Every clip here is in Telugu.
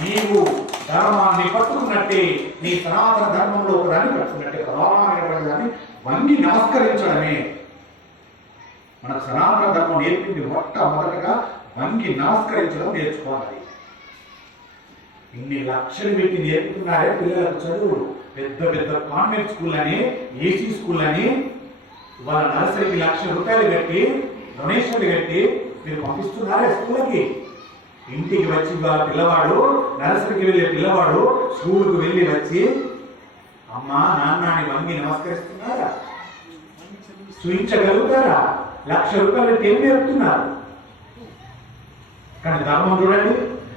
నీవు ధర్మాన్ని పట్టుకున్నట్టే నీ సనాతన ధర్మంలో ఒకదాన్ని పట్టుకున్నట్టే ప్రధానమైనటువంటి దాన్ని వంగి నమస్కరించడమే. మన సనాతన ధర్మం నేర్పింది మొట్టమొదటగా వంగి నమస్కరించడం నేర్చుకోవాలి. ఇన్ని లక్షలు పెట్టి నేర్పుతున్నారే పిల్లలకు చదువు. పెద్ద పెద్ద కాన్వెంట్ స్కూల్ అని ఏసీ స్కూల్ అని వాళ్ళ నర్సరీకి లక్ష రూపాయలు కట్టి డొనేషన్లు కట్టి మీరు పంపిస్తున్నారా స్కూళ్ళకి? ఇంటికి వచ్చి పిల్లవాడు నర్సరీకి వెళ్ళే పిల్లవాడు స్కూల్కి వెళ్ళి వచ్చి అమ్మా నాన్న అని వంగి నమస్కరిస్తున్నారా? చూయించగలుగుతారా లక్ష రూపాయలు పెట్టి ఏం నేర్పుతున్నారు కానీ ధర్మం చూడండి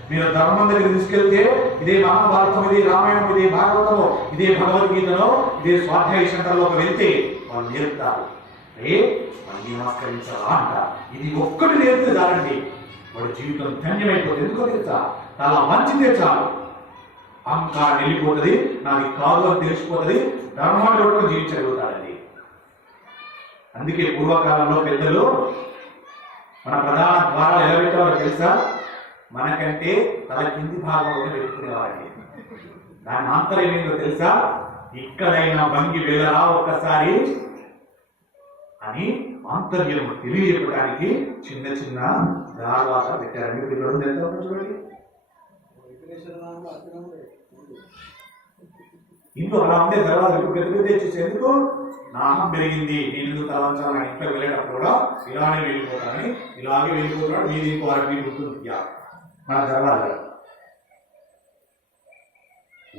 మీరు ధర్మం దగ్గర తీసుకెళ్తే ఇదే మహాభారతం ఇదే రామాయణం ఇదే భాగవతము ఇదే భగవద్గీతలో ఇదే స్వాధ్యాయ సెంటర్లోకి వెళ్తే వాళ్ళు నేర్పుతారు. ఏ? మళ్ళీ నమస్కరించాలా అంట ఇది ఒక్కటి నేర్పితే చాలండి. వాడి జీవితం ధన్యమైపోతుంది. ఎందుకో తెలుసా? అలా మంచిదే చాలు. అహంకారం వెళ్ళిపోతుంది నాది కాదు అని తెలిసిపోతుంది. ధర్మాన్ని పట్టుకొని జీవించగలుగుతాడండి అందుకే పూర్వకాలంలో పెద్దలు మన ప్రధాన ద్వారాలు ఎలా పెట్టేవారో తెలుసా? మనకంటే తల కింది భాగంలో పెట్టుకునేవారండి. దాని అంతరం ఏంటో తెలుసా? ఇక్కడైనా వంగి వెళ్ళరా ఒక్కసారి అని ఆంతర్యం తెలియజెప్పడానికి చిన్న చిన్న తర్వాత పెట్టారండి ఇప్పుడు ఇక్కడ ఎంత చూడండి. ఇంట్లో అలా ఉండే తర్వాత ఇప్పుడు పెద్ద పెద్ద నాహం పెరిగింది. నేను ఎందుకు తర్వాత నా ఇంట్లో వెళ్ళేటప్పుడు కూడా ఇలానే వెళ్ళిపోతానని ఇలాగే వెళ్ళిపోతున్నాడు. మీది ఇంకో అరవై ఉంటుంది మన జరగాలి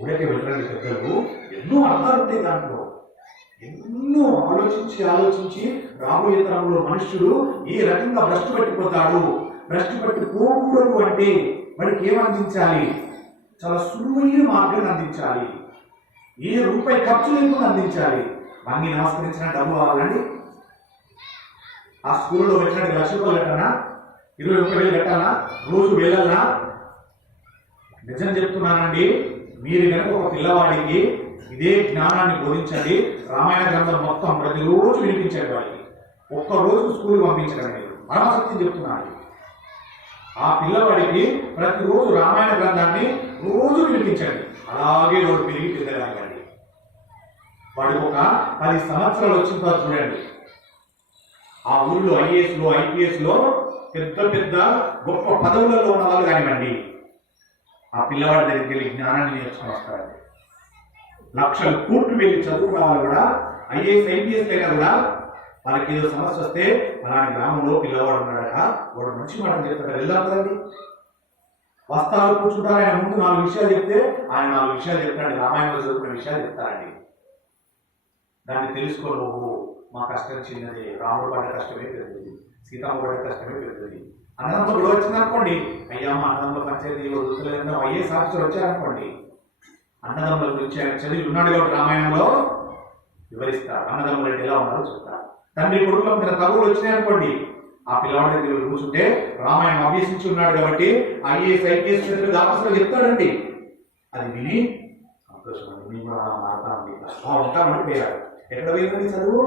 ఊరికి వెళ్ళడానికి పెద్దలు. ఎన్నో అర్థాలు ఉంటాయి దాంట్లో. ఎన్నో ఆలోచించి ఆలోచించి రాబోయే తరంలో మనుష్యుడు ఏ రకంగా భ్రష్టు పట్టిపోతాడు? భ్రష్టు పట్టిపోకూడదు అంటే వాడికి ఏం అందించాలి? చాలా సులువైన మార్గాన్ని అందించాలి. ఏ రూపాయి ఖర్చు లేకుండా అందించాలి. వంగి నమస్కరించిన డబ్బు కావాలండి ఆ స్కూల్లో పెట్టినట్టు లక్ష రూపాయలు కట్టానా ఇరవై ఒక్క వేలు కట్టాలా? రోజు వెళ్ళాలా? నిజం చెప్తున్నానండి మీరు కనుక ఒక పిల్లవాడికి ఇదే జ్ఞానాన్ని బోధించండి. రామాయణ గ్రంథం మొత్తం ప్రతిరోజు వినిపించండి వాడికి ఒక్క రోజు స్కూల్ పంపించడండి మీరు పరమసత్యం ఆ పిల్లవాడికి ప్రతిరోజు రామాయణ గ్రంథాన్ని రోజు వినిపించండి. అలాగే వాడు పెరిగి పెద్దలాగండి వాడు ఒక పది సంవత్సరాలు వచ్చిన తర్వాత చూడండి. ఆ ఊళ్ళో ఐఏఎస్లో ఐపీఎస్లో పెద్ద పెద్ద గొప్ప పదవులలో ఉన్న వాళ్ళు కానివ్వండి. ఆ పిల్లవాడి దగ్గరికి వెళ్ళి జ్ఞానాన్ని నేర్చుకుని వస్తారండి లక్షల కోట్లు వెళ్ళి చదువుకున్న వాళ్ళు కూడా ఐఏఎస్ ఐపీఎస్ లేక కూడా వాళ్ళకి ఏదో సమస్య వస్తే అలాంటి గ్రామంలో పిల్లవాడు ఉన్నాడట వాడు మంచి మాట చెప్తాడు. వెళ్దాం కదండి. వస్తారు కూర్చుంటారు ఆయన ముందు నాలుగు విషయాలు చెప్తే ఆయన నాలుగు విషయాలు చెప్తాడు రామాయణంలో చదువుకునే విషయాలు చెప్తారండి దాన్ని తెలుసుకో నువ్వు. మా కష్టం చిన్నది. రాముడు పడ్డ కష్టమే పెద్దది. సీతమ్మ పడ్డ కష్టమే పెద్దది. అన్నదమ్ములు కూడా వచ్చిందనుకోండి అయ్యా మా అన్నంలో పంచాయతీ వదులుతలేదని అయ్యే సాక్షులు వచ్చారనుకోండి అన్నదమ్ముల గురించి ఆయన చదివి ఉన్నాడు కాబట్టి రామాయణంలో వివరిస్తారు. అన్నదమ్ములు అంటే ఎలా ఉన్నారో చెప్తారు. తండ్రి కొడుకుల తన తగులు వచ్చినాయనుకోండి ఆ పిల్లవాడి దగ్గర కూర్చుంటే రామాయణం అభ్యసించి ఉన్నాడు కాబట్టి ఐఏఎస్ ఐపీఎస్ చదివి ఆఫీసులో చెప్తాడండి. అది విని సంతోషం మేము కూడా మారుతామండి అలా ఉంటామంటే ఎక్కడ పోయిందండి చదువు?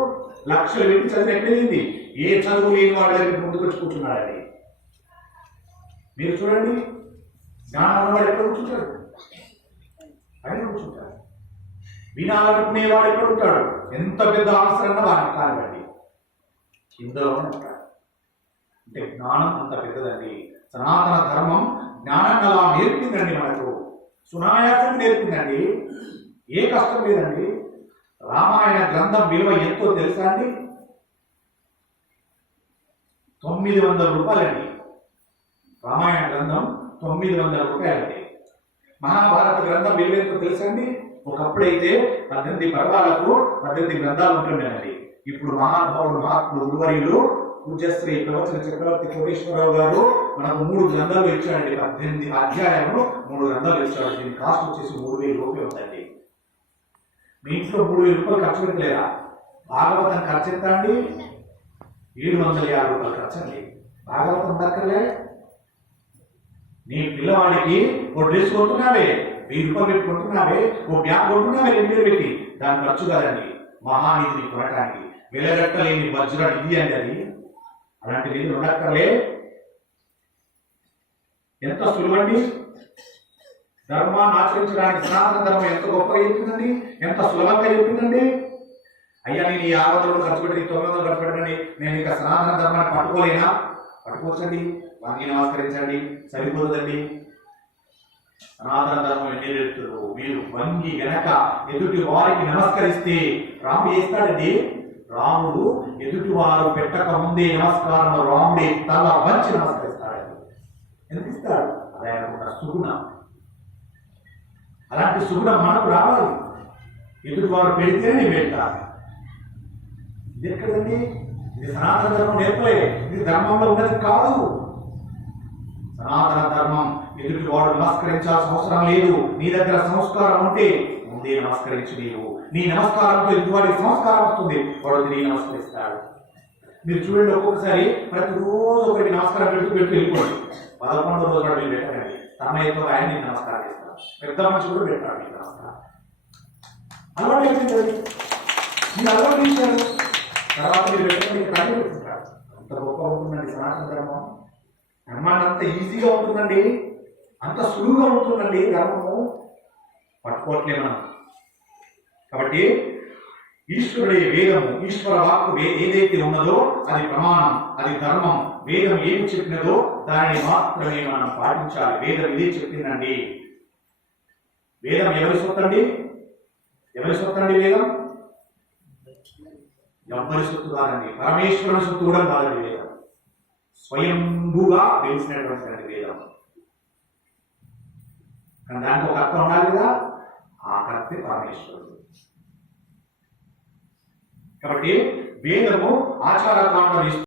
లక్షలు పెట్టి చదువు ఎక్కడైంది ఏ చదువు లేని వాడి దగ్గర ముందుకు వచ్చి కూర్చున్నాడండి. మీరు చూడండి జ్ఞానం ఉన్నవాడు ఎక్కడ కూర్చుంటాడు? ఆయన కూర్చుంటాడు వినాలనుకునేవాడు ఎక్కడ ఉంటాడు? ఎంత పెద్ద ఆసరన్నా వాడికి కానివ్వండి. ఇందులోనే ఉంటాడు. అంటే జ్ఞానం అంత పెద్దదండి. సనాతన ధర్మం జ్ఞానాన్ని అలా నేర్పిందండి మనకు. సునాయాసం నేర్పిందండి. ఏ కష్టం లేదండి. రామాయణ గ్రంథం విలువ ఎంతో తెలుసా అండి? తొమ్మిది వందల రూపాయలండి. రామాయణ గ్రంథం తొమ్మిది వందల రూపాయలండి. మహాభారత గ్రంథం వెళ్ళేందుకు తెలుసండి? ఒకప్పుడైతే పద్దెనిమిది పర్వాలకు పద్దెనిమిది గ్రంథాలు ఉంటుండేనండి ఇప్పుడు మహానుభావులు మహాత్ములు గురువర్యులు పూజశ్రీ ప్రవచన చక్రవర్తి కోటేశ్వరరావు గారు మనకు మూడు గ్రంథాలు ఇచ్చాడండి. పద్దెనిమిది అధ్యాయంలో మూడు గ్రంథాలు ఇచ్చాడు. దీని కాస్ట్ వచ్చేసి మూడు వేలు రూపాయలు ఉందండి. మీ ఇంట్లో మూడు వేల రూపాయలు ఖర్చు పెట్టలేదా? భాగవతం ఖర్చు ఎంత అండి? ఏడు వందల యాభై రూపాయలు ఖర్చు అండి భాగవతం దక్కలే నీ పిల్లవాడికి ఓ డ్రెస్ కొంటున్నావే వెయ్యి రూపాయలు పెట్టి కొంటున్నావే ఓ బ్యాగ్ కొంటున్నావే రెండు వేలు పెట్టి. దాని ఖర్చు కాదండి మహానిధిని కొనటానికి. వెలగట్టలేని వజ్రాడు ఇది అండి అది. అలాంటి నిధులు ఉండక్కర్లే ఎంత సులువండి? ధర్మాన్ని ఆచరించడానికి సనాతన ధర్మం ఎంత గొప్పగా చెప్పిందండి? ఎంత సులభంగా చెప్పిందండి? అయ్యా నేను ఈ ఆరు వందలు ఖర్చు పెట్టి తొమ్మిది వందలు ఖర్చు పెట్టండి నేను ఇక సనాతన ధర్మాన్ని పట్టుకోలేనా? పట్టుకోవచ్చండి వంగి నమస్కరించండి సరిపోదండి సనాతన ధర్మం ఎన్ని రెత్తులు మీరు వంగి గనక ఎదుటి వారికి నమస్కరిస్తే రాము చేస్తాడండి రాముడు ఎదుటి వారు పెట్టక ముందే నమస్కారం రాముడే తల వంచి నమస్కరిస్తాడు ఎందుకు ఇస్తాడు? అదే ఆయనకున్న సుగుణం. అలాంటి సుగుణం మనకు రావాలి. ఎదుటి వారు పెడితేనే పెట్టాలి ఇది ఎక్కడండి? ఇది సనాతన ధర్మం నేర్పలే ఇది ధర్మంలో ఉన్నది కాదు. సనాతన ధర్మం ఎదుటి వాడు నమస్కరించాల్సిన అవసరం లేదు. నీ దగ్గర సంస్కారం ఉంటే ముందే నమస్కరించి నీవు. నీ నమస్కారంతో ఎదుటివాడికి సంస్కారం వస్తుంది. వాడు నీ నమస్కరిస్తాడు. మీరు చూడండి ఒక్కొక్కసారి ప్రతిరోజు ఒకటి నమస్కారం పెడుతూ పెడుతూ వెళ్ళిపోండి. పదకొండో రోజు నాడు మీరు పెట్టండి తనయ్యతో ఆయన నీకు నమస్కారం చేస్తాడు పెద్ద మనిషి కూడా పెట్టాడు నమస్కారం. అలవాటు మీరు అలవాటు చేశారు. తర్వాత మీరు పెట్టండి పెట్టుకుంటారు అంత గొప్ప ఉంటుందండి సనాతన ధర్మం. ధర్మాన్ని అంత ఈజీగా ఉంటుందండి. అంత సులువుగా ఉంటుందండి ధర్మము. పట్టుకోవట్లే మనం. కాబట్టి ఈశ్వరుడే వేదము ఈశ్వర వాక్కు వే- ఏదైతే ఉన్నదో అది ప్రమాణం అది ధర్మం. వేదం ఏమి చెప్పినదో దానిని మాత్రమే మనం పాటించాలి. వేదం ఇదే చెప్పిందండి. వేదం ఎవరి సొత్తండి? ఎవరి సొత్తండి వేదం? ఎవరి సొత్తు కాదండి పరమేశ్వరుని సొత్తు కూడా కాదండి వేదం. స్వయంభూగా వెలిసినటువంటి వేదం. కానీ దానికి ఒక అర్థం ఉండాలి కదా? ఆ కర్తే పరమేశ్వరుడు. కాబట్టి వేదము ఆచార కాండం